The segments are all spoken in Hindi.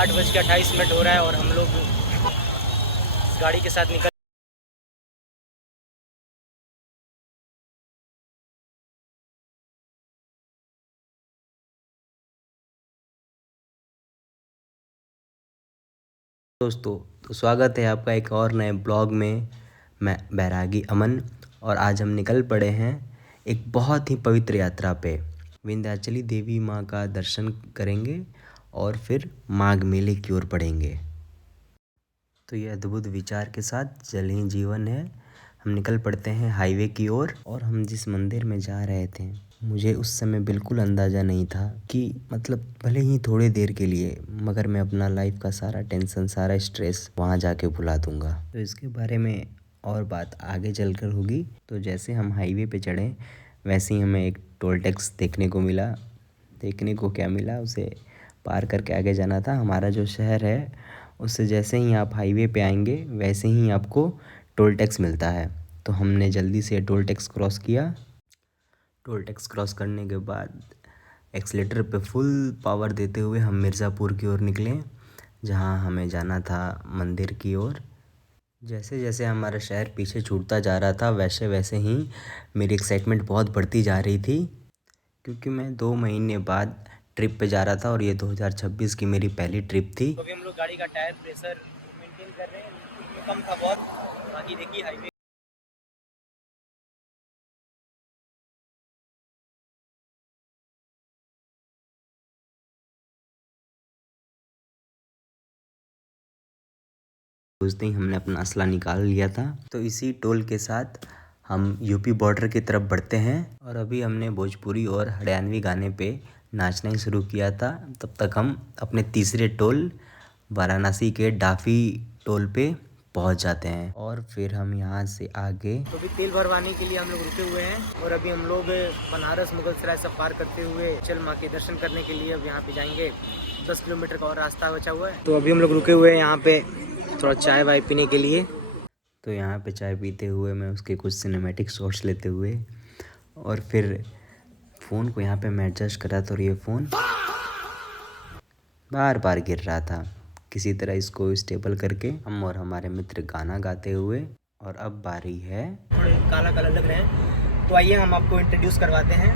8:28 हो रहा है और हम लोग इस गाड़ी के साथ निकल। दोस्तों, तो स्वागत है आपका एक और नए ब्लॉग में। मैं बैरागी अमन और आज हम निकल पड़े हैं एक बहुत ही पवित्र यात्रा पे। विंध्याचली देवी माँ का दर्शन करेंगे और फिर माघ मेले की ओर बढ़ेंगे। तो ये अद्भुत विचार के साथ जल ही जीवन है, हम निकल पड़ते हैं हाईवे की ओर। और हम जिस मंदिर में जा रहे थे, मुझे उस समय बिल्कुल अंदाज़ा नहीं था कि मतलब भले ही थोड़ी देर के लिए, मगर मैं अपना लाइफ का सारा टेंशन, सारा स्ट्रेस वहाँ जाके भुला दूँगा। तो इसके बारे में और बात आगे चलकर होगी। तो जैसे हम हाईवे पे चढ़े, वैसे ही हमें एक टोल टैक्स देखने को मिला। देखने को क्या मिला, उसे पार करके आगे जाना था। हमारा जो शहर है, उससे जैसे ही आप हाईवे पे आएंगे, वैसे ही आपको टोल टैक्स मिलता है। तो हमने जल्दी से टोल टैक्स क्रॉस किया। टोल टैक्स क्रॉस करने के बाद एक्सीलेटर पे फुल पावर देते हुए हम मिर्ज़ापुर की ओर निकले, जहाँ हमें जाना था मंदिर की ओर। जैसे जैसे हमारा शहर पीछे छूटता जा रहा था, वैसे वैसे ही मेरी एक्साइटमेंट बहुत बढ़ती जा रही थी, क्योंकि मैं 2 महीने बाद ट्रिप पे जा रहा था और ये 2026 की मेरी पहली ट्रिप थी। तो अभी हम लोग गाड़ी का टायर प्रेशर मेंटेन कर रहे हैं, उसमें कम था बहुत। बाकी देखिए हाईवे उस दिन हमने अपना असला निकाल लिया था। तो इसी टोल के साथ हम यूपी बॉर्डर की तरफ बढ़ते हैं। और अभी हमने भोजपुरी और हरियाणवी गाने पे नाचना ही शुरू किया था। तब तक हम अपने तीसरे टोल वाराणसी के डाफी टोल पे पहुंच जाते हैं। और फिर हम यहाँ से आगे तो अभी तेल भरवाने के लिए हम लोग रुके हुए हैं। और अभी हम लोग बनारस मुगलसराय सब पार करते हुए चल माँ के दर्शन करने के लिए अब यहाँ पे जाएंगे। 10 किलोमीटर का और रास्ता बचा हुआ है। तो अभी हम लोग रुके हुए हैं यहाँ पे थोड़ा चाय वाय पीने के लिए। तो यहाँ पे चाय पीते हुए मैं उसके कुछ सिनेमैटिक शॉट्स लेते हुए, और फिर फ़ोन को यहाँ पे मैं एडजस्ट कर रहा था और ये फ़ोन बार बार गिर रहा था। किसी तरह इसको स्टेबल करके हम और हमारे मित्र गाना गाते हुए। और अब बारी है, थोड़े काला काला लग रहे हैं, तो आइए हम आपको इंट्रोड्यूस करवाते हैं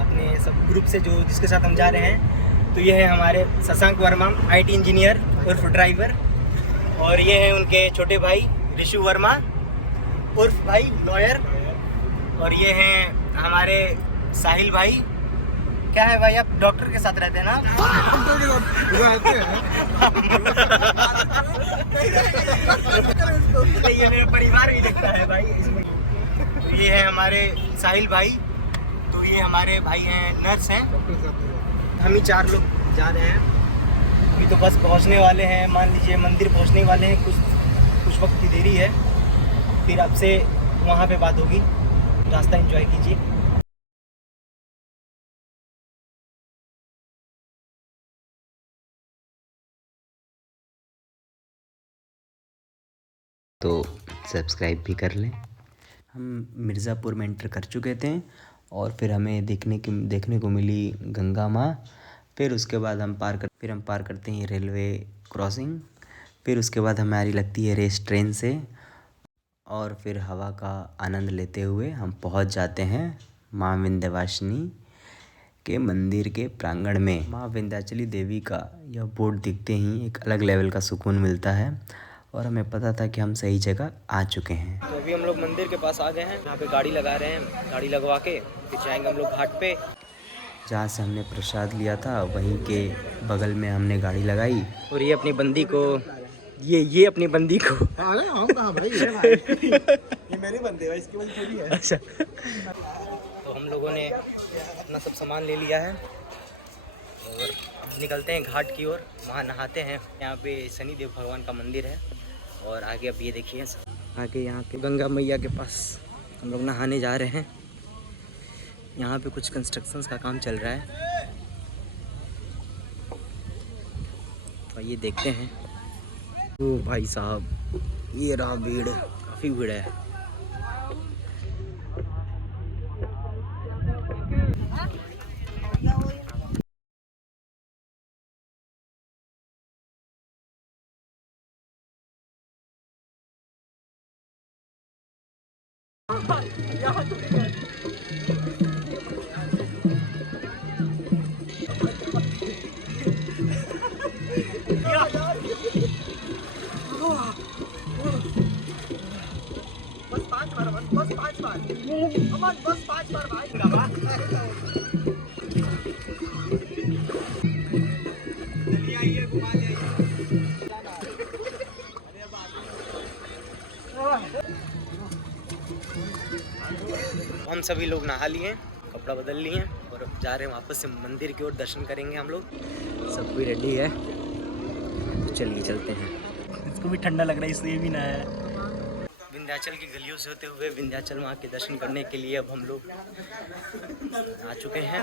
अपने सब ग्रुप से जो जिसके साथ हम जा रहे हैं। तो ये है हमारे शशांक वर्मा, IT इंजीनियर उर्फ ड्राइवर। और ये है उनके छोटे भाई ऋषु वर्मा उर्फ भाई लॉयर। और ये हैं हमारे साहिल भाई। क्या है भाई, आप डॉक्टर के साथ रहते हैं ना? ये मेरा परिवार भी दिखता है भाई इसमें। तो ये है हमारे साहिल भाई। तो ये हमारे भाई हैं, नर्स हैं। हम ही 4 लोग जा रहे हैं। अभी तो बस पहुंचने वाले हैं, मान लीजिए मंदिर पहुंचने वाले हैं। कुछ वक्त की देरी है, फिर आपसे वहाँ पे बात होगी। रास्ता एंजॉय कीजिए। तो सब्सक्राइब भी कर लें। हम मिर्ज़ापुर में एंटर कर चुके थे और फिर हमें देखने को मिली गंगा माँ। फिर उसके बाद हम पार करते हैं रेलवे क्रॉसिंग। फिर उसके बाद हमारी लगती है रेस ट्रेन से। और फिर हवा का आनंद लेते हुए हम पहुंच जाते हैं माँ विंध्यवासिनी के मंदिर के प्रांगण में। माँ विंध्याचली देवी का यह बोर्ड दिखते ही एक अलग लेवल का सुकून मिलता है और हमें पता था कि हम सही जगह आ चुके हैं। तो अभी हम लोग मंदिर के पास आ गए हैं। यहाँ पे गाड़ी लगा रहे हैं। गाड़ी लगवा के फिर जाएंगे हम लोग घाट पे, जहाँ से हमने प्रसाद लिया था। वहीं के बगल में हमने गाड़ी लगाई। और ये अपनी बंदी को ये अपनी बंदी को हम कहाँ भाई, ये मेरी बंदी है, इसकी वजह थोड़ी है। अच्छा। तो हम लोगों ने अपना सब सामान ले लिया है और निकलते हैं घाट की ओर। वहाँ नहाते हैं। यहाँ पे शनिदेव भगवान का मंदिर है। और आगे अब ये देखिए, आगे यहाँ के गंगा मैया के पास हम लोग नहाने जा रहे हैं। यहाँ पे कुछ कंस्ट्रक्शंस का काम चल रहा है, तो ये देखते हैं। ओ भाई साहब, ये रहा भीड़, काफ़ी भीड़ है। बस 5 बार, बस 5 बार अमन, बस 5 बार भाई। चलिए आइए घुमा जाइए। हम सभी लोग नहा लिए, कपड़ा बदल लिए और अब जा रहे हैं वापस से मंदिर की ओर। दर्शन करेंगे हम लोग। सब कोई रेडी है तो चलिए चलते हैं। इसको भी ठंडा लग रहा है इसलिए भी ना है। विंध्याचल की गलियों से होते हुए विंध्याचल माँ के दर्शन करने के लिए अब हम लोग आ चुके हैं।